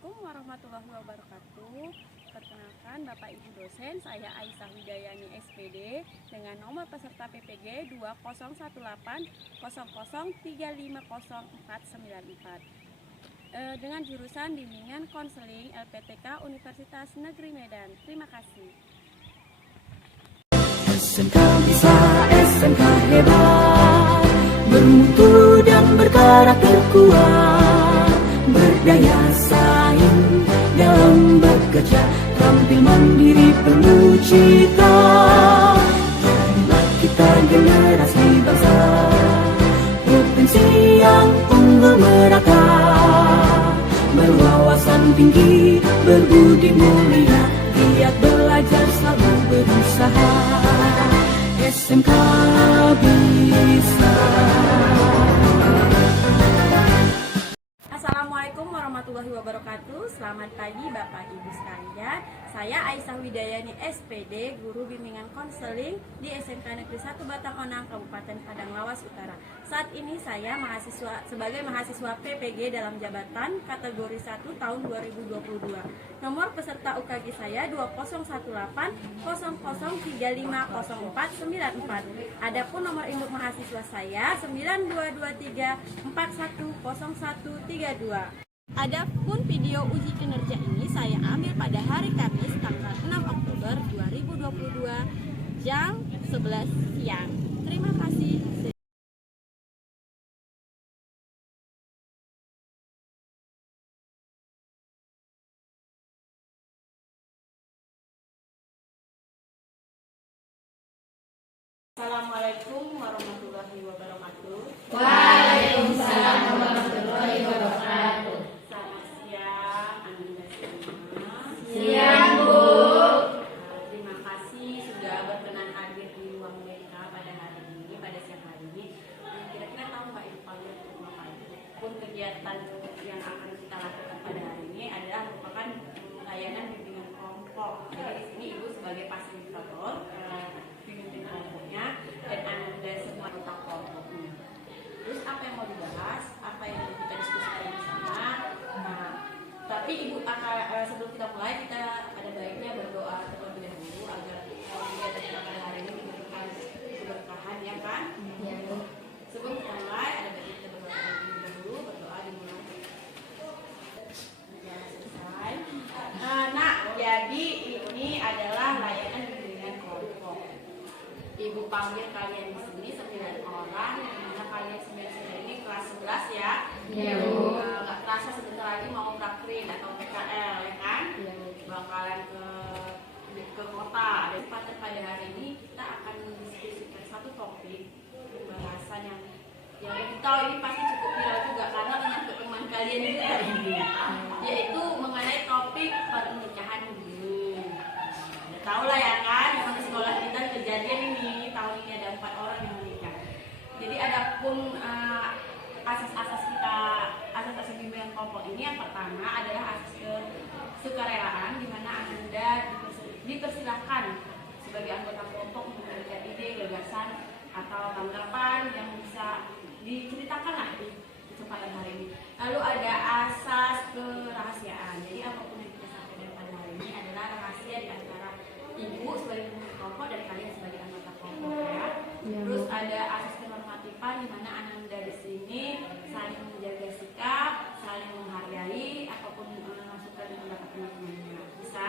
Assalamualaikum warahmatullahi wabarakatuh. Perkenalkan Bapak Ibu dosen, saya Aisyah Widayani SPD dengan nomor peserta PPG 201803500494 dengan jurusan bimbingan konseling LPTK Universitas Negeri Medan. Terima kasih. SMK bisa, SMK hebat, bermutu dan berkarakter kuat, berdaya saing dalam bekerja, tampil mandiri penuh cita. Jadilah kita generasi bangsa, potensi yang unggul merata, berwawasan tinggi, berbudi mulia, giat belajar selalu berusaha. SMK bisa. Assalamualaikum warahmatullahi wabarakatuh. Selamat pagi Bapak Ibu sekalian. Saya Aisyah Widayani SPD, guru bimbingan konseling di SMK Negeri 1 Batang Onang, Kabupaten Padang Lawas Utara. Saat ini saya sebagai mahasiswa PPG dalam jabatan kategori 1 tahun 2022. Nomor peserta UKG saya 201800350494. Adapun nomor induk mahasiswa saya 9223410132. Adapun video uji kinerja ini saya ambil pada hari Kamis tanggal 6 Oktober 2022 jam 11 siang. Terima kasih. Assalamualaikum warahmatullahi wabarakatuh. Waalaikumsalam warahmatullahi wabarakatuh. Selamat siang, Anda semua. Siang, Bu. Terima kasih sudah berkenan hadir di ruang BK pada hari ini, pada siang hari ini. Kira-kira tahu nggak Ibu kalian apa itu? Pun kegiatan yang akan kita lakukan pada hari ini adalah merupakan layanan bimbingan kelompok. Jadi di sini Ibu sebagai fasilitator bimbingan kelompoknya dan Anda semua anggota kelompoknya. Terus apa yang mau dibahas, apa yang kita diskusikan bersama. Nah, tapi Ibu sebelum kita mulai, kita ada baiknya berdoa terlebih dahulu agar kegiatan kita pada hari ini diberikan keberkahan, ya kan? Ya, Bu. Sebelum kita mulai, ada baiknya kita berdoa terlebih dahulu, berdoa dimulai. Ya, selesai. Nah, jadi ini adalah layanan bimbingan kelompok. Ibu panggil kalian di sini 9 orang, yang mana kalian 9 ini kelas 11 ya. Iya, Bu. Nggak terasa sebentar lagi mau prakrin atau PKL, ya kan? Iya, Bu. Bakalan ke kota. Dan pada hari ini kita akan mendiskusikan satu topik pembahasan yang kita tahu ini pasti cukup viral juga karena menyangkut teman kalian juga ini, yaitu mengenai topik pernikahan dini. Udah tahu lah ya kan, yang di sekolah kita kejadian ini tahun ini ada 4 orang yang menikah. Jadi adapun asas-asas bimbingan kelompok ini, yang pertama adalah asas kesukarelaan, di mana Anda dipersilahkan sebagai anggota kelompok memberikan ide, gagasan atau tanggapan yang bisa diceritakan lah di kesempatan hari ini. Lalu ada asas kerahasiaan. Jadi apapun yang kita sampaikan pada hari ini adalah rahasia di antara Ibu sebagai pemimpin kelompok dan kalian sebagai anggota kelompok ya. Terus ada asas kenormatifan, di mana Anda di sini saling menjaga sikap, saling menghargai apapun masukan dan pendapat teman-temannya. Bisa?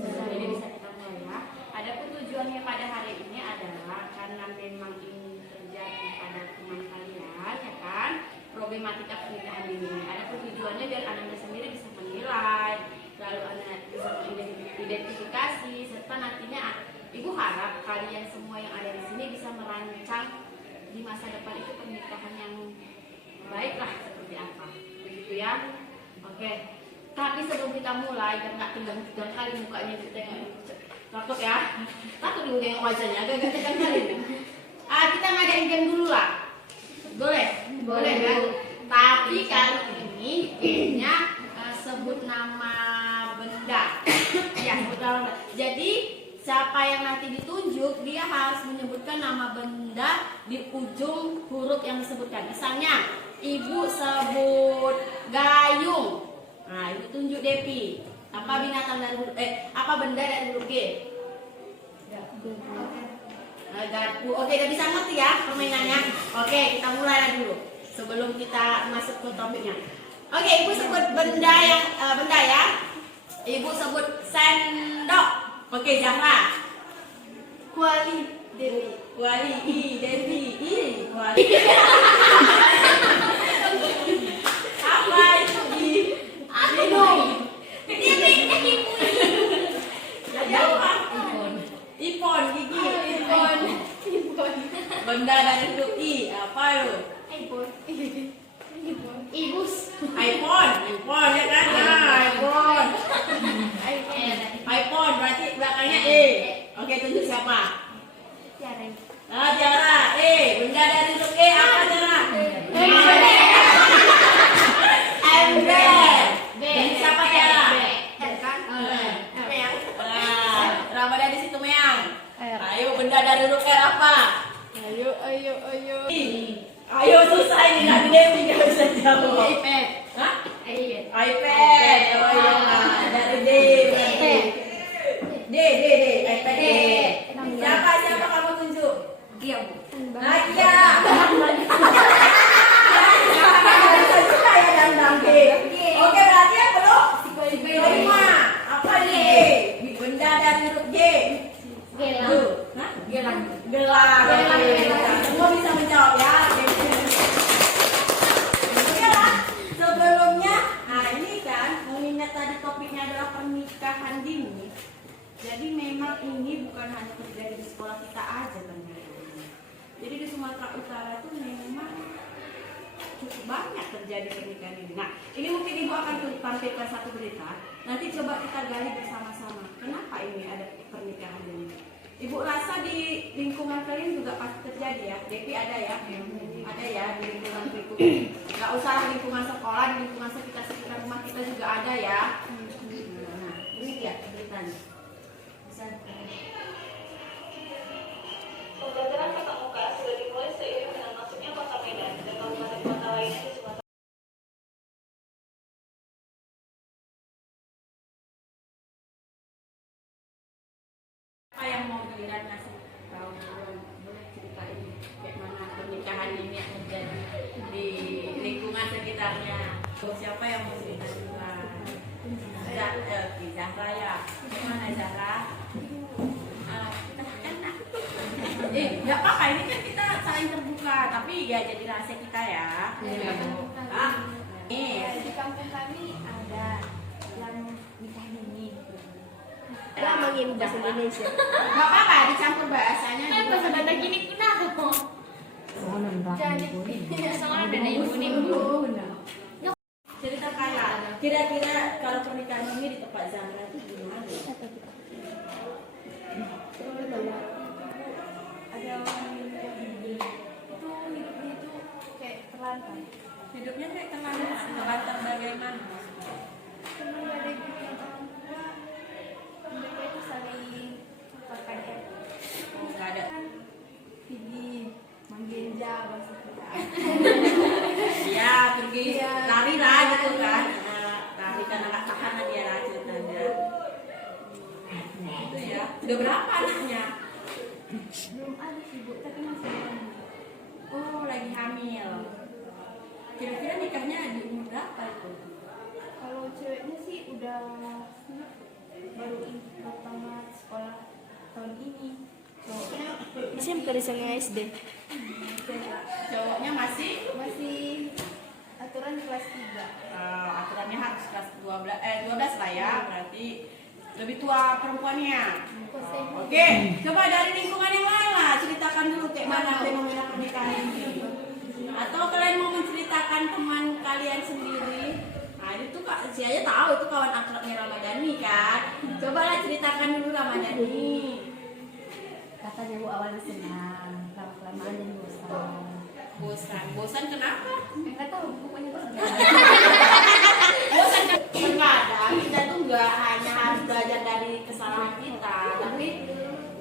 Jadi bisa kita mulai ya. Adapun tujuannya pada hari ini adalah karena memang ini terjadi pada teman kalian, ya kan? Problematika pernikahan ini. Adapun tujuannya biar Anda sendiri bisa menilai, lalu Anda bisa mengidentifikasi, serta nantinya Ibu harap kalian semua yang ada di sini bisa merancang di masa depan itu pernikahan yang baiklah seperti apa, begitu ya? Oke. Tapi sebelum kita mulai, dan nggak tegang-tegang kali mukanya kita takut ya, takut dulu yang wajahnya agak tegang kali. Kita ngadain game dulu lah, boleh kan? Tapi kali ini gamenya sebut nama benda, ya sebut nama benda. Jadi siapa yang nanti ditunjuk, dia harus menyebutkan nama benda di ujung huruf yang disebutkan. Misalnya, Ibu sebut gayung. Nah, Ibu tunjuk Depi. Apa binatang dari huruf apa benda dari huruf G? Garpu. Oke, udah bisa ngerti ya permainannya? Oke, kita mulai dulu sebelum kita masuk ke topiknya. Oke, Ibu sebut benda ya. Ibu sebut sendok. Oke, Zahra. Kuali Dewi. Kuali, Devi, kuali. Apa itu minum? Jadi apa? Ipon, gigi. Ipon. Benda dari huruf I, apa itu? Ibus. iPhone ya kan? Nah, iPhone. iPhone berarti belakangnya E. Oke, tunjuk siapa? Tiara. Benda dari huruf E apa Tiara? Ember. Siapa Tiara? Ramadan di situ Meang. Ayo, benda dari huruf R apa? Ayo susah ini nggak Dewi nggak bisa jawab. Hah? iPad. Oh iya, dari D. D. iPad D. Siapa kamu tunjuk? Dia Bu. Nadia. Suka ya dandang D. Oke, berarti yang belum? Kelima. Apa nih? Benda dari huruf G. Gelang. Semua bisa menjawab ya. Oke lah. Sebelumnya, nah ini kan mengingat tadi topiknya adalah pernikahan dini. Jadi memang ini bukan hanya terjadi di sekolah kita aja ternyata. Jadi di Sumatera Utara itu memang cukup banyak terjadi pernikahan dini. Nah, ini mungkin Ibu akan tampilkan satu berita. Nanti coba kita gali bersama-sama. Kenapa ini ada pernikahan dini? Ibu rasa di lingkungan kalian juga pasti terjadi ya? Depi ada ya? Ada ya di lingkungan. Gak usah lingkungan sekolah, di lingkungan sekitar rumah kita juga ada ya. Nah, ini dia beritanya. Pembelajaran tatap muka sudah dimulai seiring dengan masuknya Kota Medan dan kabupaten-kota lainnya di Sumatera. Apa yang mau Giliran ngasih tahu boleh ceritain kayak mana pernikahan ini yang terjadi di lingkungan sekitarnya. Siapa yang mau ceritain? Zahra ya. Gimana Zahra? Nggak apa-apa, ini kan kita saling terbuka, tapi ya jadi rahasia kita ya. Di kampung kami ada yang nikah dini. Lama ngin bahasa Indonesia. Nggak apa-apa, dicampur bahasanya. Bahasa Batak gini kenapa? Soalnya ada ibu nih Bu. Cerita kaya. Kira-kira kalau pernikahan ini di tempat Zahra itu gimana? Ada orang yang nikah dini. Itu hidupnya itu kayak terlantar. Hidupnya kayak terlantar bagaimana? Karena nggak ada ibu yang orang tua, mereka itu saling pakai Nggak ada. pergi menggenja bahasa kita. Ya pergi lari lah gitu kan. Lari karena nggak tahan dia lah ceritanya. Gitu ya. Udah berapa anaknya? Belum ada sih Bu, tapi masih hamil. Oh, lagi hamil. Kira-kira nikahnya di umur berapa itu? Kalau ceweknya sih udah baru tamat sekolah tahun ini. Cowoknya SMP sama SD. Cowoknya masih aturan kelas 3. aturannya harus kelas 12 lah ya, berarti lebih tua perempuannya. Oke, coba dari lingkungan yang lain lah, ceritakan dulu kayak mana fenomena pernikahan ini. Atau kalian mau menceritakan teman kalian sendiri? Nah itu Kak, si aja tahu itu kawan akrabnya Ramadhani kan. Cobalah ceritakan dulu Ramadhani. Katanya Bu awalnya senang, kalau kelamaan jadi Bosan kenapa? Enggak tahu pokoknya tuh. Bosan kan? Terkadang kita tuh nggak hanya harus belajar dari kesalahan kita, tapi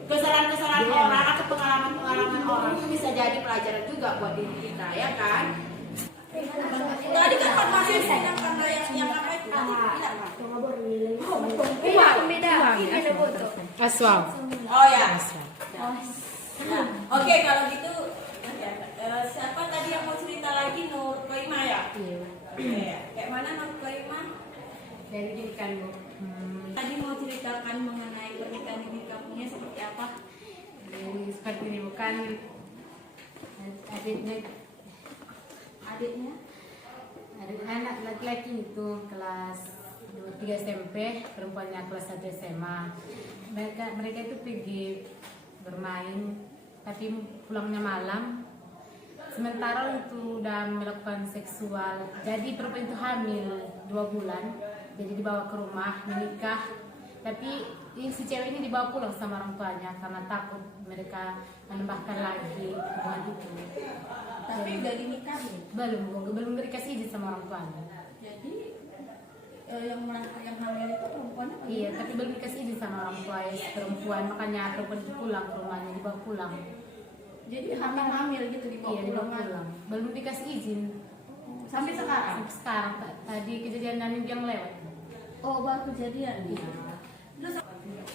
kesalahan-kesalahan orang atau pengalaman-pengalaman orang itu bisa jadi pelajaran juga buat diri kita, ya kan? Tadi kan masih sedang karena yang apa itu? Aswam. Oh ya. Aswam. Ya. Oke, kalau gitu ya, siapa tadi yang mau cerita lagi? Nur Koima ya? Iya. Oke, kayak mana Nur Koima? Dari diri kan Bu. Tadi mau ceritakan mengenai pernikahan di kampungnya seperti apa? Jadi seperti ini bukan adiknya Adiknya? adik anak laki-laki itu kelas 3 SMP, perempuannya kelas 1 SMA. Mereka itu pergi bermain tapi pulangnya malam. Sementara itu udah melakukan seksual. Jadi perempuan itu hamil 2 bulan. Jadi dibawa ke rumah menikah. Tapi si cewek ini dibawa pulang sama orang tuanya karena takut mereka menambahkan lagi hubungan itu. Tapi udah dinikahi. Belum dikasih izin sama orang tuanya. Jadi yang hamil itu perempuannya apa? Iya, tapi belum dikasih izin sama orang tua ya, perempuan, makanya perempuan itu pulang ke rumahnya, dibawa pulang. Jadi hamil gitu dibawa Iya, dibawa pulang. pulang. Belum dikasih izin. Sampai sekarang. Sampai sekarang, tadi kejadian minggu yang lewat. Oh, baru kejadian. Iya. Terus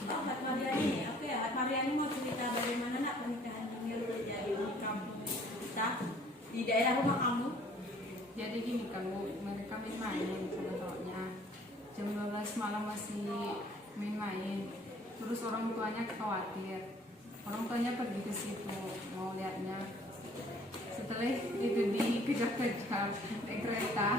Hat Mariani, oke, Hat Mariani mau cerita bagaimana nak pernikahan ini terjadi di kampung kita, di daerah rumah kamu? Jadi gini kan Bu, mereka main-main sama cowoknya. Jam 12 malam masih main-main. Terus orang tuanya khawatir. Orang tuanya pergi ke situ mau lihatnya. Setelah itu dikejar-kejar naik kereta.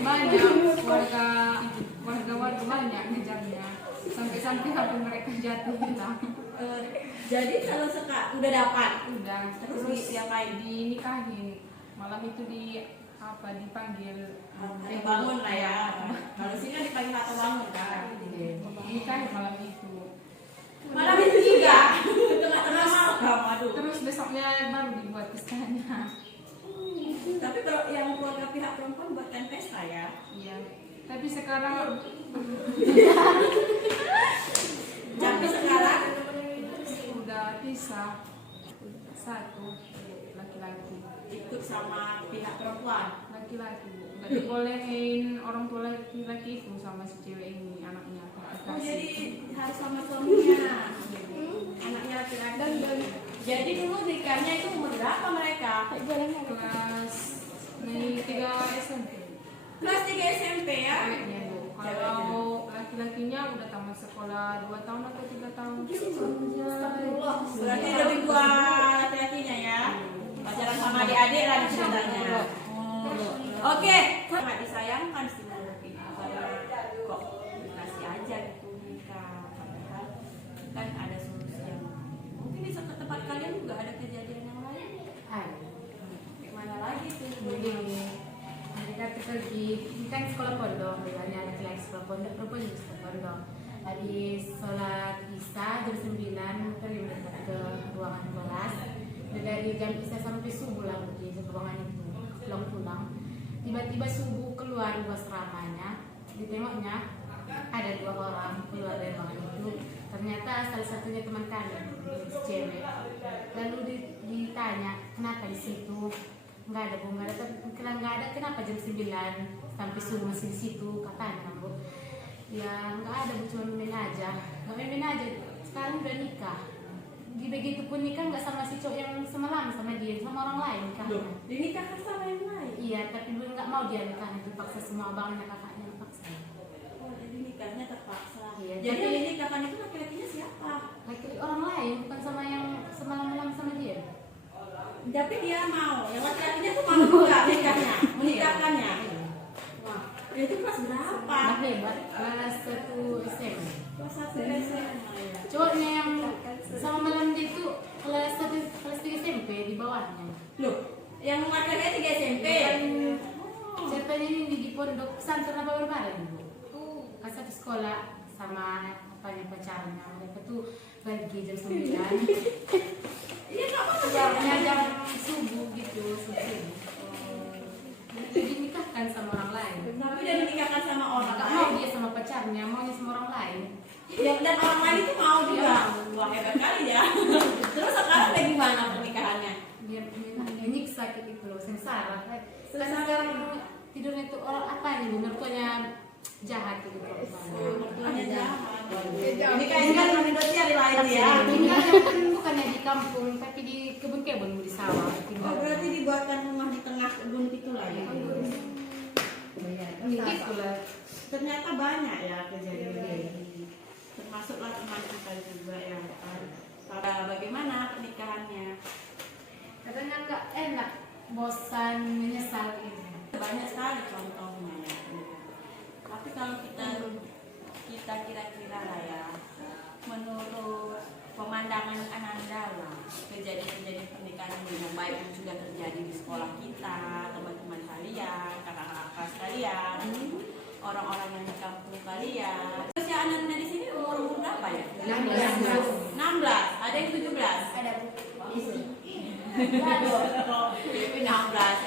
Banyak warga banyak ngejarnya. Sampai HP mereka jatuh hilang. Jadi kalau udah dapat, Udah terus diapain? dinikahin. Malam itu dipanggil Bangun lah ya. Kalau sini kan dipanggil atau bangun kan? nikahin malam itu. Malam itu juga tengah-tengah malam, aduh. Terus besoknya baru dibuat pestanya. Tapi kalau yang keluarga pihak perempuan buatkan pesta ya? Iya. Tapi sekarang Tapi sekarang udah pisah. Satu laki-laki. ikut sama pihak perempuan. Laki-laki. Nggak dibolehin orang tua laki-laki itu sama si cewek ini anaknya. Oh, jadi harus sama suaminya. Anaknya laki-laki. Jadi dulu nikahnya itu umur berapa mereka? Kelas 3 SMP. Kelas 3 SMP ya? Ceweknya Bu. Kalau laki-lakinya udah tamat sekolah 2 tahun atau 3 tahun. Berarti lebih tua laki-lakinya ya? Pacaran sama adik-adik lah ceritanya. Oke, sangat disayangkan sih menurut ibu karena kok dikasih aja gitu nikah, padahal kan ada solusi yang lain. Mungkin di tempat kalian juga ada kejadian yang lain. Kayak mana lagi tuh? Jadi mereka tuh pergi, ini kan sekolah pondok, bilangnya laki-laki sekolah pondok, perempuan juga sekolah pondok. Habis sholat isya jam 9 pergi mereka ke ruangan kelas. Dari jam isya sampai subuh lah di ruangan itu, pulang-pulang. Tiba-tiba subuh keluar dua seramanya, ditengoknya ada 2 orang keluar dari ruangan itu. Ternyata salah satunya teman kami, cewek. Lalu ditanya kenapa di situ? Nggak ada Bu, nggak ada. Kenapa jam 9 sampai subuh masih di situ? Katanya Bu. Ya nggak ada Bu, cuma main aja. Nggak main aja. Sekarang udah nikah. Di begitu pun nikah nggak sama si cowok yang semalam sama dia, sama orang lain nikahnya. Dinikahkan sama yang lain? Iya, tapi belum nggak mau dia nikahnya, terpaksa semua abangnya kakaknya paksa. Oh, jadi nikahnya terpaksa. Iya, Jadi tapi- yang dinikahkan itu laki-lakinya siapa? Laki orang lain, bukan sama yang semalam-malam sama dia. Tapi dia mau, yang laki-lakinya tuh mau juga nikahnya, menikahkannya. Wah, itu kelas berapa? Nah, hebat, kelas 1 SMA. Kelas 1 SMA ya. Cowoknya yang sama malam dia itu kelas 3 SMP di bawahnya. Loh, yang laki-lakinya 3 SMP. Ceritanya ini di pondok pesantren apa berbareng Bu. Kan satu sekolah sama pacarnya. Mereka tuh pergi jam 9. Iya, nggak apa-apa. Jamnya jam subuh gitu, subuh. Jadi nikahkan sama orang lain. Tapi udah dinikahkan sama orang Nggak lain. mau dia sama pacarnya, maunya sama orang lain. Ya, dan orang lain itu mau juga. Iya. Wah, hebat kali ya. Terus sekarang kayak gimana pernikahannya? Dia nyiksa kayak gitu loh, sengsara. Kan Sengsara. sekarang tidurnya tuh orang apa nih, mertuanya jahat gitu. Mertuanya jahat. Ini kan menegosiasi hari lain ya. Tinggalnya kan bukannya di kampung, tapi di kebun-kebun di sawah. Oh, berarti dibuatkan rumah di tengah kebun itu lah ya. Itulah. Ternyata banyak ya kejadian ini. Termasuklah teman kita juga ya. Bagaimana pernikahannya? Katanya nggak enak, bosan, menyesal gitu. Banyak sekali contohnya ya. Tapi kalau kita kira-kira lah ya, menurut pemandangan Ananda lah, kejadian-kejadian pernikahan yang baik yang sudah terjadi di sekolah kita, teman-teman kalian, kakak-kakak kalian, orang-orang yang di kampung kalian. Usia Ananda di sini umur berapa ya? 16. Ada yang 17? Ada Bu. 16.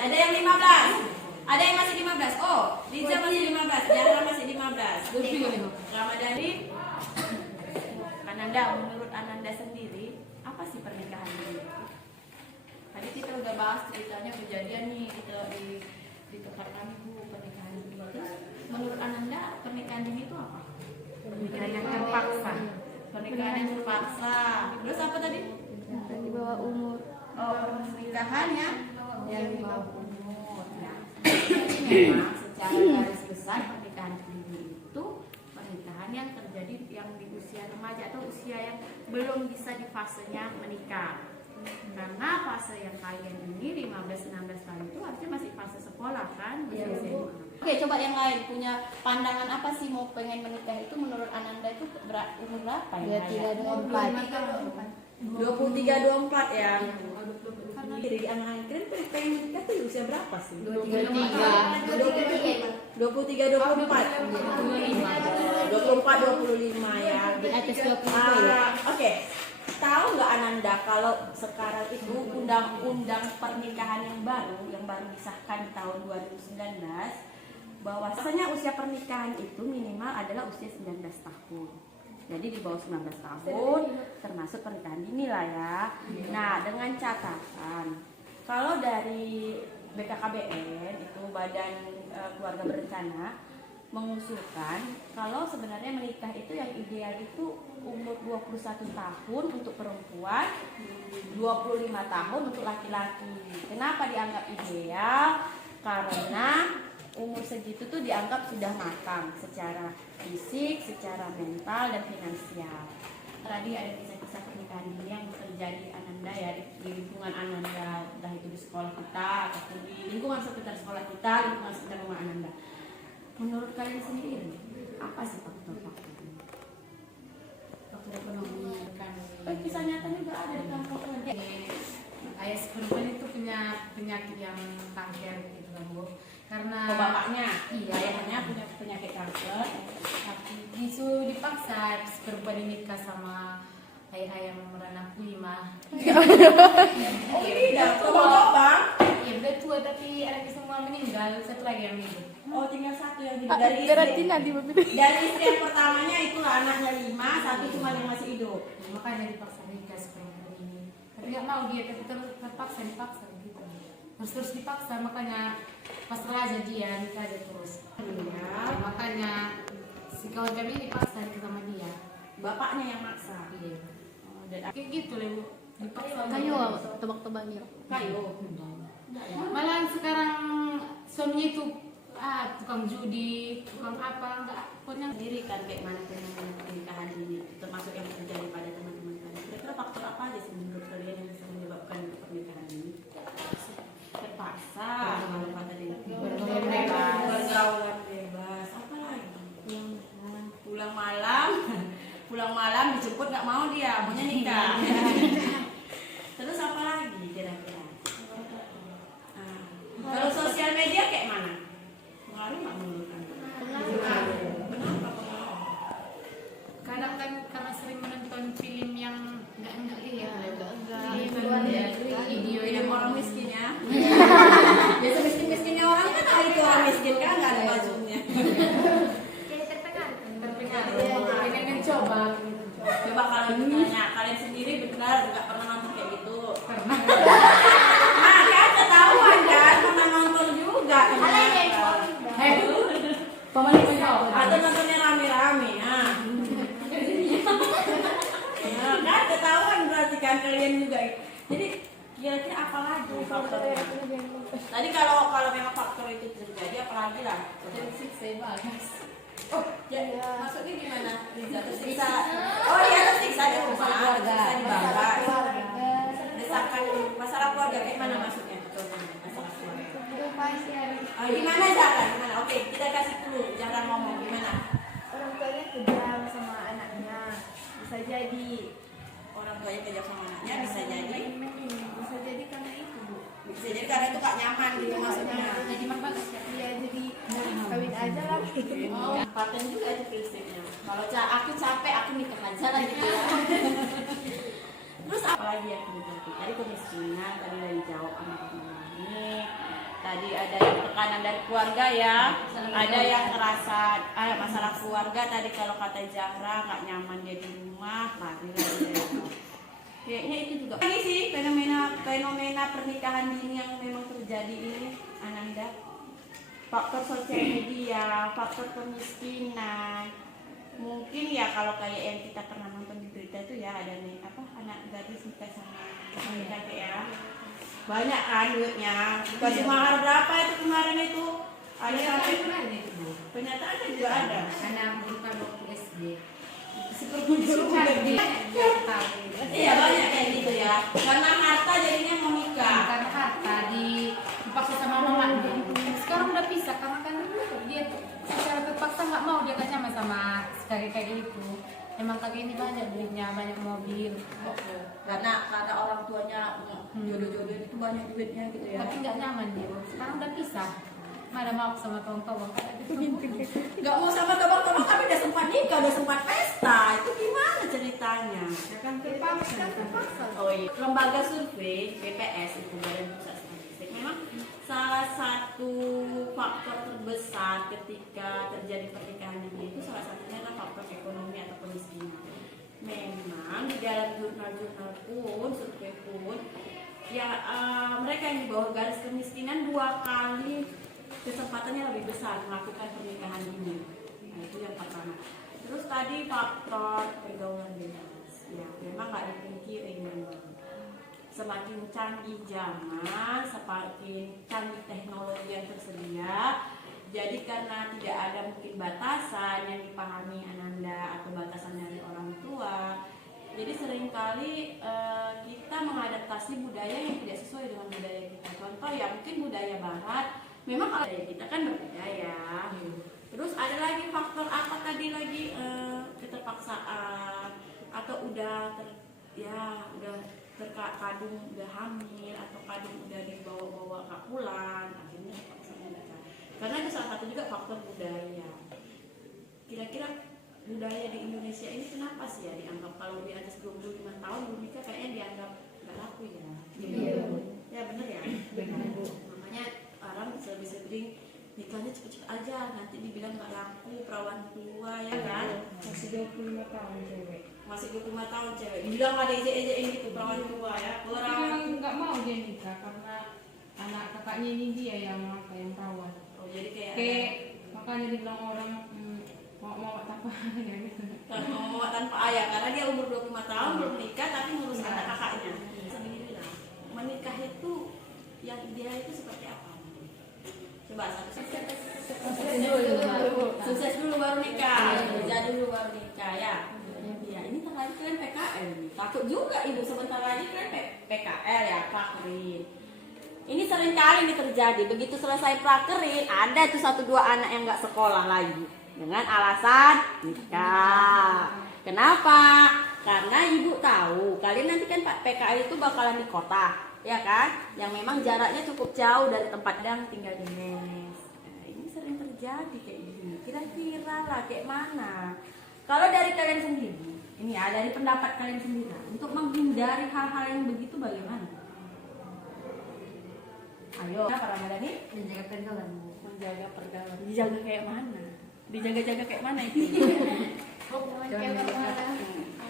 Ada yang 15? Ada yang masih 15? Oh, Liza masih 15, Jara masih 15. Ramadhani, Ananda, menurut Ananda sendiri, apa sih pernikahan ini? Tadi kita udah bahas ceritanya kejadian nih di tempat kami Bu, pernikahan ini. Menurut Ananda, pernikahan ini itu apa? Pernikahan yang terpaksa. Pernikahan yang terpaksa. Terus apa tadi? Di bawah umur. Oh, pernikahan yang di bawah umur. Nah, memang secara garis besar pernikahan ini itu pernikahan yang terjadi yang di usia remaja atau usia yang belum bisa di fasenya menikah. Karena fase yang kalian ini 15-16 tahun itu artinya masih fase sekolah kan? Masih SMA. Oke, coba yang lain punya pandangan apa sih mau pengen menikah itu menurut Ananda itu umur berapa ya? 23-24 ya. Jadi anak-anak kalian pengen menikah tuh di usia berapa sih? 23-24 24-25 ya. Di atas 20 Oke. Tahu nggak Ananda kalau sekarang itu undang-undang pernikahan yang baru disahkan di tahun 2019 bahwasanya usia pernikahan itu minimal adalah usia 19 tahun. Jadi di bawah 19 tahun termasuk pernikahan dini lah ya. Nah, dengan catatan kalau dari BKKBN itu Badan Keluarga Berencana mengusulkan kalau sebenarnya menikah itu yang ideal itu umur 21 tahun untuk perempuan, 25 tahun untuk laki-laki. Kenapa dianggap ideal? Karena umur segitu tuh dianggap sudah matang secara fisik, secara mental dan finansial. Tadi ada kisah-kisah pernikahan ini yang terjadi Ananda ya di lingkungan Ananda, entah itu di sekolah kita ataupun di lingkungan sekitar sekolah kita, lingkungan sekitar rumah Ananda. Menurut kalian sendiri, apa sih faktor-faktornya? Faktor ekonomi kan? Kisah nyata juga ada di kampung kalian. Ayah perempuan itu punya penyakit yang kanker gitu kan Bu. Karena Bapaknya, iya, ayahnya punya penyakit kanker. tapi disuruh dipaksa perempuan ini nikah sama ayah yang beranak 5. Oh tidak, coba. Iya udah tua tapi anaknya semua meninggal, satu lagi yang hidup. Oh tinggal satu yang hidup dari istri. Dari istri yang pertamanya itulah anaknya 5, satu cuma yang masih hidup. Makanya dipaksa nikah perempuan ini. Tapi nggak mau dia, tapi terpaksa dipaksa gitu. Terus dipaksa, makanya pas raja dia nikah aja terus. Ya. Makanya si kawan kami dipaksa nikah sama dia. Bapaknya yang maksa. Iya. Oh, dan Kayak gitu lah Bu. Dipaksa. Kayu tebak-tebaknya. kayu. Malah sekarang suaminya itu tukang judi, tukang apa, enggak pokoknya Sendiri kan kayak mana fenomena pernikahan ini, termasuk yang terjadi pada teman-teman kalian. Kira-kira faktor apa aja sih menurut kalian yang bisa menyebabkan pernikahan ini? Terpaksa, kalau kata dia. Pergaulan bebas. Apa lagi? Pulang malam dijemput nggak mau dia, maunya nikah. Terus apa lagi kira-kira? Kalau sosial media kayak mana? Pengaruh nggak menurut Anda? Kenapa pengaruh? kadang kan karena sering menonton film yang enggak lihat, video Film yang orang miskin ya. Biasa miskin-miskinnya orang kan tahu itu orang miskin kan nggak ada bajunya. Jadi terpengaruh. terpengaruh, pengen coba. Coba kalau ditanya kalian sendiri benar nggak pernah nonton kayak gitu? Pernah. Nah kan ketahuan kan pernah nonton juga. kan kalian juga. Jadi kira-kira apa lagi faktornya? Tadi kalau memang faktor itu terjadi apalagi lah? Tersiksa bagus. Oh, ya, maksudnya gimana? Riza tersiksa. Oh iya, tersiksa di rumah, tersiksa di bagas. Desakan masalah keluarga kayak mana maksudnya? Masalah keluarga. Gimana Zara? Gimana? Oke, kita kasih dulu Zara ngomong gimana? Orang tuanya kejam sama anaknya, bisa jadi. Orang tuanya kejam sama anaknya bisa jadi. Bisa jadi karena itu, Bu. Bisa jadi karena itu gak nyaman gitu maksudnya. Jadi bagus ya. Iya, jadi kawin aja lah. Oh, paten juga itu prinsipnya. Kalau aku capek, aku nikah aja lah gitu ya. Terus apa lagi yang terjadi? Tadi kemiskinan, tadi dari jauh anak ini. Tadi ada yang tekanan dari keluarga ya. Ada yang ngerasa masalah keluarga. Tadi kalau kata Zahra nggak nyaman dia di rumah, lari dari jauh. Kayaknya itu juga. Lagi sih fenomena pernikahan dini yang memang terjadi ini, Ananda. Faktor sosial media, faktor kemiskinan, mungkin ya kalau kayak yang kita pernah nonton di berita itu ya ada nih anak gadis nikah sama kakek ya, banyak kan duitnya, dikasih mahar berapa itu kemarin itu ada sampai penyataannya juga ada. Karena bukan waktu SD. Iya banyak kayak gitu ya, karena harta jadinya mau nikah. Karena harta dipaksa sama mamanya. Sekarang udah pisah karena kan dia secara terpaksa nggak mau, dia kan nyaman sama kakek itu. Emang kakek ini banyak duitnya, banyak mobil. Karena orang tuanya jodoh-jodoh itu banyak duitnya gitu ya. Tapi nggak nyaman dia. Sekarang udah pisah. Mana mau sama tong-tong Nggak mau sama tebak-tebak tapi udah sempat nikah, udah sempat pesta. Itu gimana ceritanya? Kan terpaksa. Oh iya. Lembaga survei BPS itu Badan Pusat Statistik memang salah satu faktor terbesar ketika terjadi pernikahan dini itu salah satunya adalah faktor ekonomi atau kemiskinan. Memang di dalam jurnal-jurnal pun, survei pun, ya mereka yang di bawah garis kemiskinan 2 kali kesempatannya lebih besar melakukan pernikahan dini. Nah, itu yang pertama. Terus tadi faktor pergaulan bebas. Ya, memang nggak dipungkiri memang. Semakin canggih zaman, semakin canggih teknologi yang tersedia. Jadi karena tidak ada mungkin batasan yang dipahami Ananda atau batasan dari orang tua, jadi seringkali kita mengadaptasi budaya yang tidak sesuai dengan budaya kita. Contoh ya mungkin budaya Barat, memang kalau budaya kita kan berbeda ya. Terus ada lagi faktor apa tadi lagi, keterpaksaan atau udah terkadung udah hamil atau kadung udah dibawa-bawa kapulan, akhirnya terpaksa menikah. Karena itu salah satu juga faktor budaya. Kira-kira budaya di Indonesia ini kenapa sih ya dianggap kalau di atas 25 tahun belum nikah kayaknya dianggap nggak laku ya? Iya. Ya bener ya. Makanya orang lebih sering nikahnya cepet-cepet aja, nanti dibilang nggak laku, perawan tua ya kan? Masih 25 tahun cewek. Masih 25 tahun cewek, dibilang ada ejek-ejek gitu perawan tua ya. Orang nggak mau dia nikah karena anak kakaknya ini dia yang perawan. Oh jadi kayak Makanya dibilang orang mau tanpa ya gitu. mau tanpa ayah karena dia umur 25 tahun belum nikah tapi ngurus anak kakaknya. Sendirilah. Menikah itu yang ideal itu seperti apa? Coba sukses dulu baru nikah, kerja dulu baru nikah ya. Ya ini tadi kalian PKL nih. Takut juga ibu sebentar lagi kalian PKL ya, prakerin. Ini sering kali ini terjadi. Begitu selesai prakerin, ada tuh 1-2 anak yang nggak sekolah lagi dengan alasan nikah. Kenapa? Karena ibu tahu kalian nanti kan PKL itu bakalan di kota, ya kan? Yang memang jaraknya cukup jauh dari tempat yang tinggal di mes. Nah, ini sering terjadi kayak gini. Kira-kira lah kayak mana? Kalau dari kalian sendiri, ini ya dari pendapat kalian sendiri, untuk menghindari hal-hal yang begitu bagaimana? Ayo, para madani Menjaga pergaulan. menjaga pergaulan. Dijaga kayak mana? Dijaga-jaga kayak mana itu?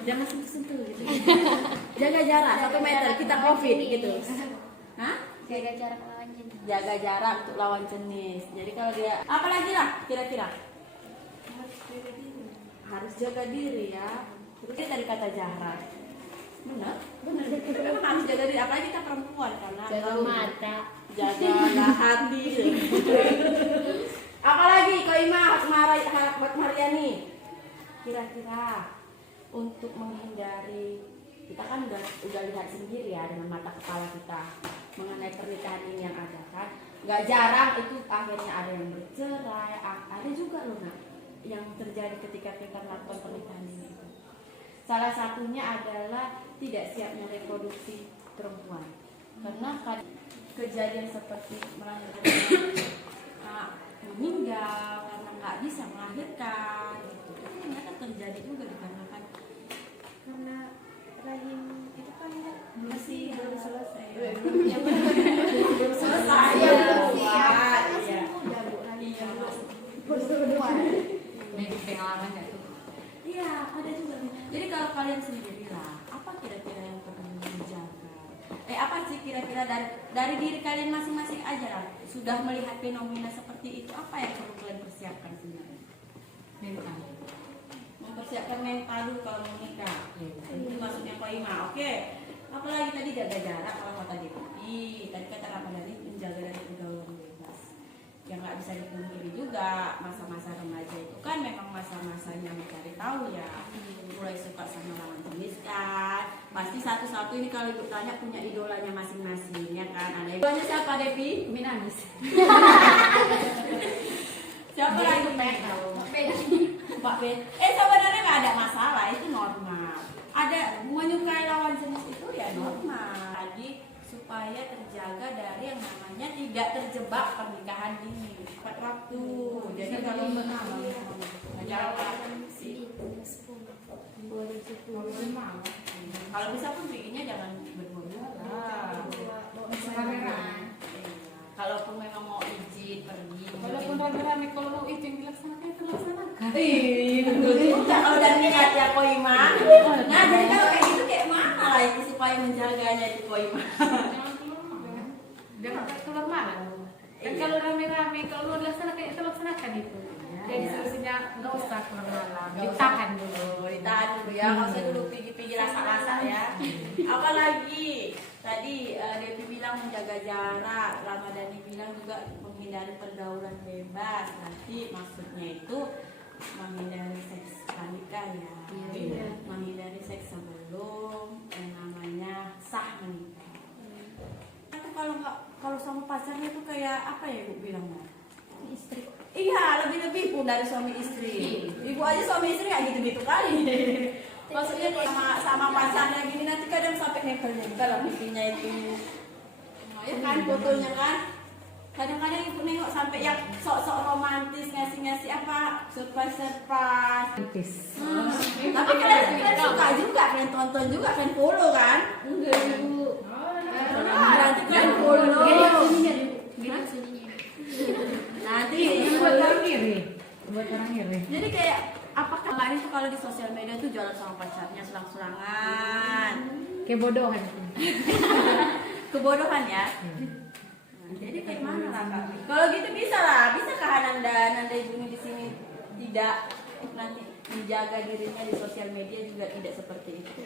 Jangan sentuh-sentuh gitu. Jaga jarak 1 meter, kita COVID gitu. Hah? Jaga jarak lawan jenis. Jaga jarak untuk lawan jenis. Jadi kalau dia apalagi lah kira-kira? Harus jaga diri ya. Terus dari kata Zahra. Benar? Memang harus jaga diri, apalagi kita perempuan karena Jaga tahu mata. jaga hati. Apalagi Ko Ima buat Mariani. Kira-kira untuk menghindari, kita kan udah lihat sendiri ya dengan mata kepala kita mengenai pernikahan ini yang ada kan. Nggak jarang itu akhirnya ada yang bercerai, ada juga loh nak yang terjadi ketika kita melakukan pernikahan ini. Salah satunya adalah tidak siapnya reproduksi perempuan. Karena kejadian seperti melahirkan meninggal karena nggak bisa melahirkan, gitu. Itu ternyata terjadi juga dikarenakan Karena rahim itu kan masih belum selesai. belum selesai. Iya, Iya. muda Bu rahim. Iya, masih. Perempuan. Ini pengalaman nggak tuh? Iya, ada juga. Jadi kalau kalian sendiri lah, apa kira-kira yang perlu dijaga? Apa sih kira-kira dari diri kalian masing-masing aja lah, sudah melihat fenomena seperti itu, apa yang perlu kalian persiapkan sebenarnya? Mental. Mempersiapkan mental dulu kalau mau nikah. Itu maksudnya Ko Ima. Oke. Apalagi tadi jaga jarak kalau kata DPI. Tadi kata Ramadhani menjaga dari pergaulan bebas. Yang nggak bisa dipungkiri juga masa-masa remaja itu kan memang masa-masanya mencari tahu ya. Mulai suka sama lawan jenis kan. Pasti satu-satu ini kalau ibu tanya punya idolanya masing-masing ya kan. Ada idolanya siapa Devi? Minanis. Siapa lagi Pak Ben? Sebenarnya nggak ada masalah, itu normal. Ada menyukai lawan jenis itu ya normal. Jadi supaya terjaga dari yang namanya tidak terjebak pernikahan dini tepat waktu. Jadi kalau kalau bisa pun bikinnya jangan berdua-dua lah. Kalaupun memang mau izin pergi, Walaupun rame-rame kalau mau itu yang dilaksanakan itu laksanakan. betul juga kalau dari niat ya Ko Ima. Nah jadi kalau kayak gitu kayak mana lah itu supaya menjaganya itu Ko Ima. Jangan keluar malam. Jangan keluar malam. Dan kalau rame-rame kalau mau dilaksanakan itu laksanakan itu. Jadi solusinya nggak usah keluar malam. Ditahan dulu. Ditahan dulu ya, nggak usah dulu pergi-pergi rasa-rasa ya. Apalagi tadi Devi bilang menjaga jarak, Ramadhani bilang juga menghindari pergaulan bebas. Nanti maksudnya itu menghindari seks pranikah ya. Menghindari seks sebelum yang namanya sah menikah. Itu kalau sama pacarnya itu kayak apa ya ibu bilangnya? Istri. Iya, lebih-lebih pun dari suami istri. Ibu aja suami istri nggak gitu-gitu kali. Maksudnya kalau sama pacarnya gini nanti kadang sampai nempelnya juga lah pipinya itu. Ya kan fotonya kan. Kadang-kadang ibu nengok sampai yang sok-sok romantis ngasih-ngasih apa surprise. Tapi kalian suka juga, kalian tonton juga, kalian follow kan? Enggak, Bu. Nanti kalian follow. Nanti Buat orang iri. Buat orang iri. jadi kayak apakah kalian itu kalau di sosial media tuh jalan sama pacarnya selang-selangan, Kebodohan. kebodohan ya. Nah, jadi kayak mana lah Kak? Kalau gitu bisa lah, bisa kah Nanda Ibu di sini tidak nanti menjaga dirinya di sosial media juga tidak seperti itu.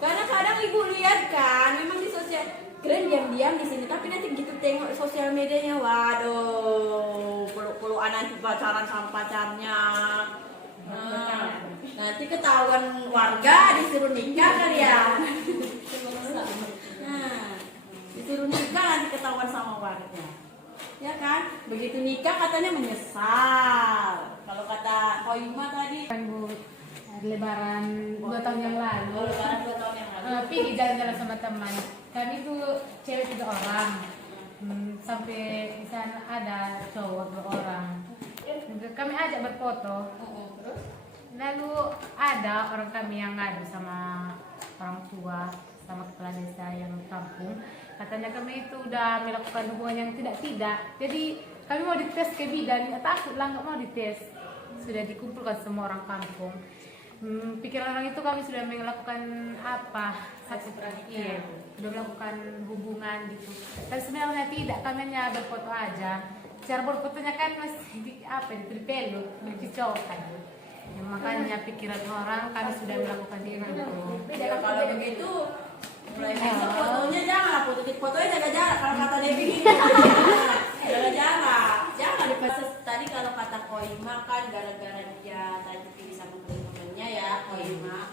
Karena kadang ibu lihat kan, memang di sosial keren diam-diam di sini, tapi nanti gitu tengok sosial medianya, waduh, peluk-pelukan nanti pacaran sama pacarnya. Nah, nanti ketahuan warga disuruh nikah kali ya. Nah, disuruh nikah nanti ketahuan sama warga. Ya kan? Begitu nikah katanya menyesal. Kalau kata Ko Ima tadi, Bu, Lebaran 2 tahun yang lalu. lebaran 2 tahun yang lalu. Pergi jalan-jalan sama teman. Kami tuh cewek 3 orang. Sampai di sana ada cowok 2 orang. Kami ajak berfoto. Lalu ada orang kami yang ngadu sama orang tua, sama kepala desa yang kampung. Katanya kami itu udah melakukan hubungan yang tidak. Jadi kami mau dites ke bidan, takut lah nggak mau dites. Sudah dikumpulkan semua orang kampung. Pikiran orang itu kami sudah melakukan apa? Satu iya, sudah melakukan hubungan gitu. Tapi sebenarnya tidak, kami hanya berfoto aja. Cara berfotonya kan masih di apa? Dipelu, dicocokkan. Ya, makanya pikiran orang kami sudah melakukan itu. Ya, kalau begitu mulai besok fotonya jangan fotonya jaga jarak kalau kata Devi gini. Jaga jarak, jangan dipasang. Tadi kalau kata Koima kan gara-gara dia tadi pilih sama temen-temennya ya Koima,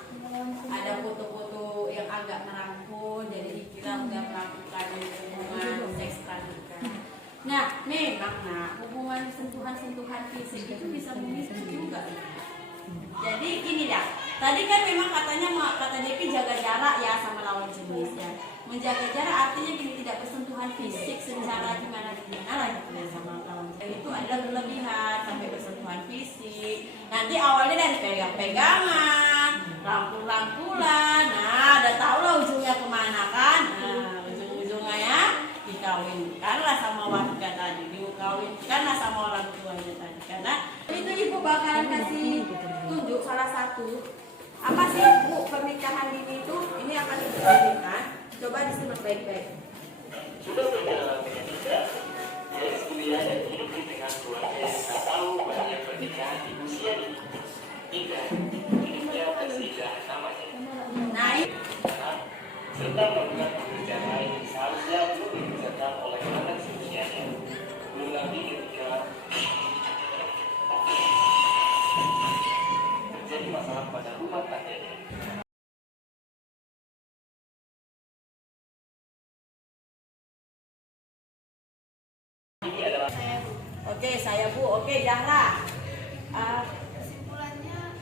ada foto-foto yang agak merangkul, jadi dikira udah melakukan hubungan seks pranikah. Nah, memang hubungan sentuhan-sentuhan fisik itu bisa memicu juga. Jadi gini dah, tadi kan memang katanya kata Devi jaga jarak ya sama lawan jenis ya. Menjaga jarak artinya gini, tidak bersentuhan fisik secara gimana lah gitu ya sama lawan jenis. Itu adalah berlebihan sampai bersentuhan fisik. Nanti awalnya dari pegang-pegangan, rangkul-rangkulan. Nah, udah tau lah ujungnya kemana kan? Nah, ujung-ujungnya ya dikawinkanlah sama warga tadi, dikawinkanlah sama orang tuanya tadi. Karena itu ibu bakalan kasih tunjuk salah satu apa sih Bu pernikahan dini itu, ini akan ditunjukkan. Coba disimak baik-baik. Sudah berjalan dengan indah, dia kuliah dan hidup di tengah keluarga yang tak tahu banyak pernikahan di usia ini. Indah, hidupnya bersih namanya. Naik. Serta melakukan pekerjaan lain yang seharusnya belum dikerjakan oleh anak seusianya. Belum lagi ketika terjadi masalah pada rumah tangganya. Oke, saya Bu. Oke, Zahra. Kesimpulannya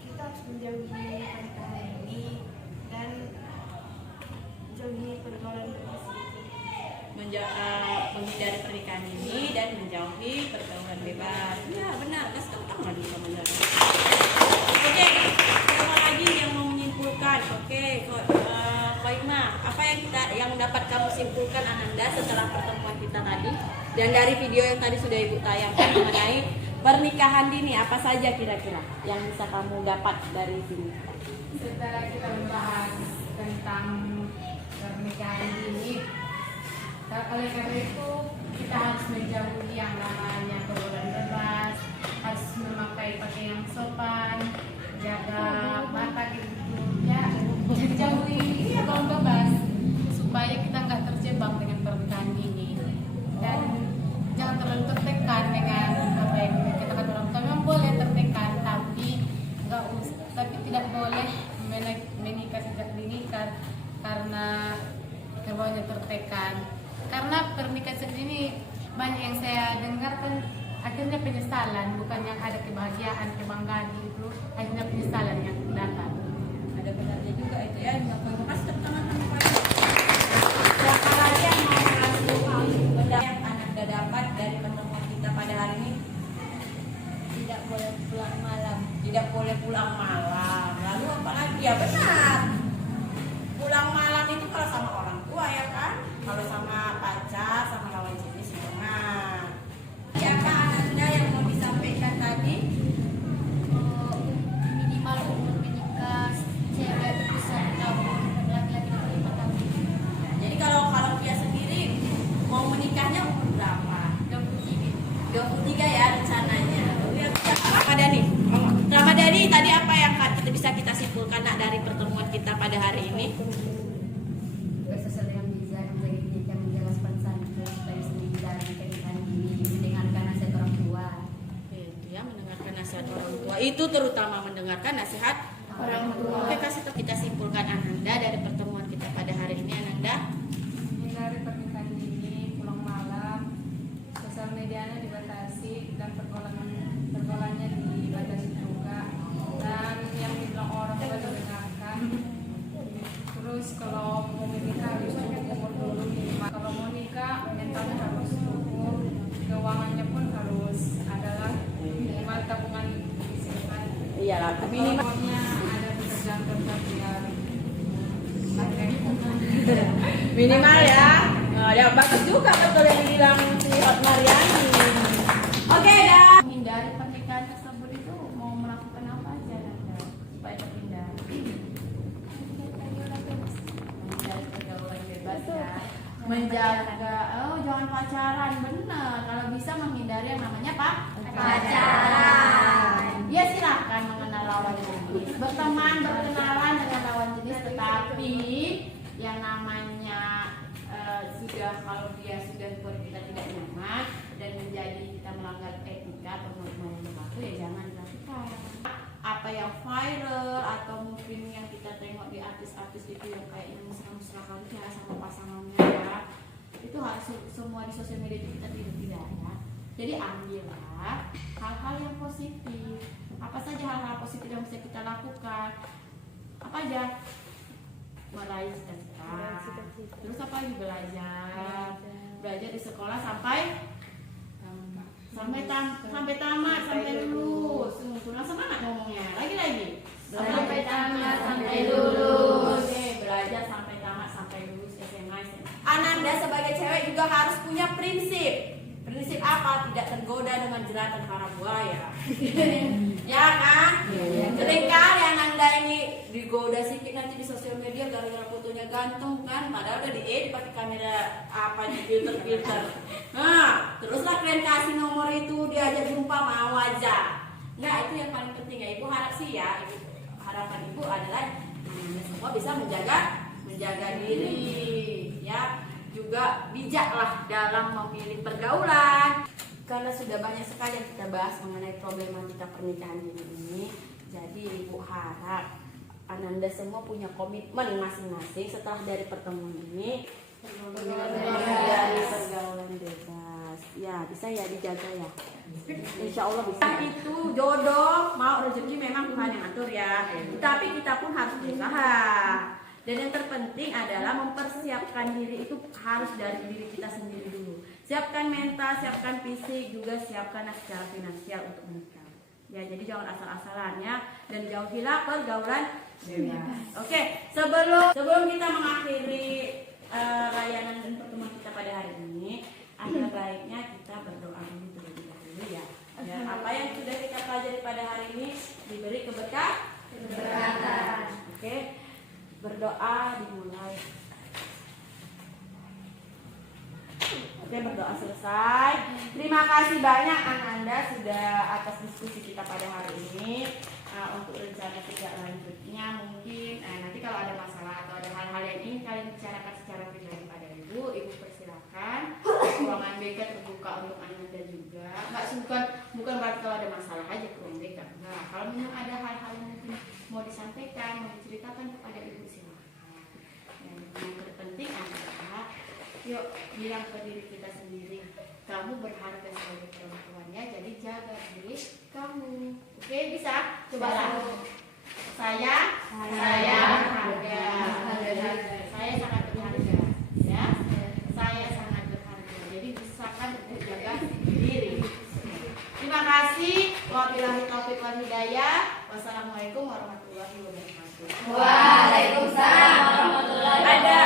kita harus menjauhi pernikahan ini dan menjauhi pergaulan bebas. Menghindari pernikahan ini dan menjauhi pergaulan bebas. Ya, benar. Kas kentang lagi sama Zahra. Oke, siapa lagi yang mau menyimpulkan? Oke, Koima, apa yang dapat kamu simpulkan Ananda setelah pertemuan kita tadi? Dan dari video yang tadi sudah Ibu tayangkan mengenai pernikahan dini, apa saja kira-kira yang bisa kamu dapat dari sini? Setelah kita membahas tentang pernikahan dini, oleh karena itu kita harus menjauhi yang namanya pergaulan bebas, harus memakai pakaian yang sopan, jaga mata gitu ya, jauhi pergaulan bebas supaya kita nggak terjebak dengan pernikahan dini. Dan jangan terlalu tertekan dengan apa yang dikatakan orang tua. Memang boleh tertekan, tapi tidak boleh menikah sejak dini karena kerbauannya tertekan. Karena pernikahan sejak dini banyak yang saya dengarkan akhirnya penyesalan, bukan yang ada kebahagiaan, kebanggaan itu, akhirnya penyesalan yang datang. Ada benarnya juga itu ya. Pas teman-teman siapa lagi yang mau ngasih benda yang Ananda dapat dari pertemuan kita pada hari ini? Tidak boleh pulang malam. Tidak boleh pulang malam. Lalu apa lagi? Ya benar. Pulang malam itu kalau sama orang tua ya kan? Kalau sama pacar, sama lawan jenis jangan. Siapa Ananda yang mau disampaikan tadi? Minimal umur menikah cewek itu bisa tahun, laki-laki 5 tahun. Jadi kalau dia sendiri mau menikahnya umur berapa? 23 ya rencananya. Ramadhani. Ramadhani tadi apa yang kita bisa kita simpulkan nak dari pertemuan kita pada hari ini? Sesuai dengan bizar menjaga menjelaskan santun supaya bisa menghindari pernikahan dini, mendengarkan nasihat orang tua. Itu ya, mendengarkan nasihat orang tua. Itu terutama mendengarkan nasihat orang tua. Oke, kasih kita simpulkan Ananda dari pertemuan kita pada hari ini Ananda. Hindari pernikahan dini, pulang malam, sosial medianya dibatasi dan pergaulannya dibatasi juga, dan yang dibilang orang tua didengarkan. Terus kalau mau menikah harus cukup umur dulu minimal. Kalau mau nikah mentalnya harus cukup, keuangannya pun harus adalah minimal tabungan fisik. Iyalah, minimal Pokoknya ada pekerjaan tetap biar pakai. minimal ya. Nah, ya bagus juga betul yang bilang si Hot Mariani. Oke dah. Hindari pernikahan tersebut itu mau melakukan apa aja Nanda supaya terhindar. Menghindari pergaulan bebas ya. Menjaga, jangan pacaran benar. Kalau bisa menghindari yang namanya pacaran. Iya silakan. berteman, berkenalan dengan lawan jenis, tetapi yang namanya sudah, kalau dia sudah buat kita tidak nyaman dan menjadi kita melanggar etika atau norma yang berlaku, ya jangan dilakukan. Apa yang viral atau mungkin yang kita tengok di artis-artis itu yang kayaknya mesra-mesra kali ya sama pasangannya ya, itu harus semua di sosial media itu kita tidak ya. Jadi ambillah hal-hal yang positif. Apa saja hal-hal positif yang bisa kita lakukan? Apa aja? Meraih cita-cita. Terus apa lagi? Belajar di sekolah sampai tamat, sampai lulus. Kurang semangat ngomongnya. Lagi. Sampai tamat, sampai lulus. Oke, belajar sampai tamat, sampai lulus SMA. Ananda sebagai cewek juga harus punya prinsip. Prinsip apa? Tidak tergoda dengan jeratan para buaya. Ya kan? Seringkali Ananda ini digoda sedikit nanti di sosial media gara-gara fotonya ganteng kan, padahal udah diedit pakai kamera filter. Nah, teruslah kalian kasih nomor itu, diajak jumpa mau aja. Nah, itu yang paling penting ya. Ibu harap sih ya, harapan ibu adalah semua bisa menjaga diri ya. Juga bijaklah dalam memilih pergaulan, karena sudah banyak sekali yang kita bahas mengenai problematika pernikahan ini. Jadi ibu harap Ananda semua punya komitmen masing-masing setelah dari pertemuan ini dari pergaulan bebas. Ya bisa ya dijaga ya. Insya Allah bisa. Itu jodoh mau rezeki memang Tuhan yang atur ya. Tapi kita pun harus berusaha. Dan yang terpenting adalah mempersiapkan diri itu harus dari diri kita sendiri dulu. Siapkan mental, siapkan fisik, juga siapkan secara finansial untuk menikah. Ya, jadi jangan asal-asalan ya, dan jauhilah pergaulan bebas. Oke, sebelum kita mengakhiri layanan dan pertemuan kita pada hari ini, ada baiknya kita berdoa dulu terlebih dahulu ya. Apa yang sudah kita pelajari pada hari ini diberi keberkatan. Oke. Berdoa dimulai. Oke, berdoa selesai. Terima kasih banyak Ananda sudah atas diskusi kita pada hari ini. Untuk rencana kerja lanjutnya mungkin nanti kalau ada masalah atau ada hal-hal yang ingin kalian bicarakan secara pribadi pada ibu persilakan. Ruangan BK terbuka untuk Ananda juga. Bukan berarti kalau ada masalah aja ke ruang BK. Nah, kalau memang ada hal-hal yang mungkin mau disampaikan, mau diceritakan kepada ibu silakan. Dan yang terpenting adalah yuk bilang ke diri kita sendiri, kamu berharga sebagai perempuannya, jadi jaga diri kamu. Oke, bisa? Cobalah. Saya berharga. Saya sangat berharga. Ya, saya sangat berharga. Jadi usahakan untuk jaga diri. Terima kasih. Wabillahi taufiq wal hidayah. Wassalamualaikum warahmatullahi wabarakatuh. Waalaikumsalam warahmatullahi wabarakatuh. Ada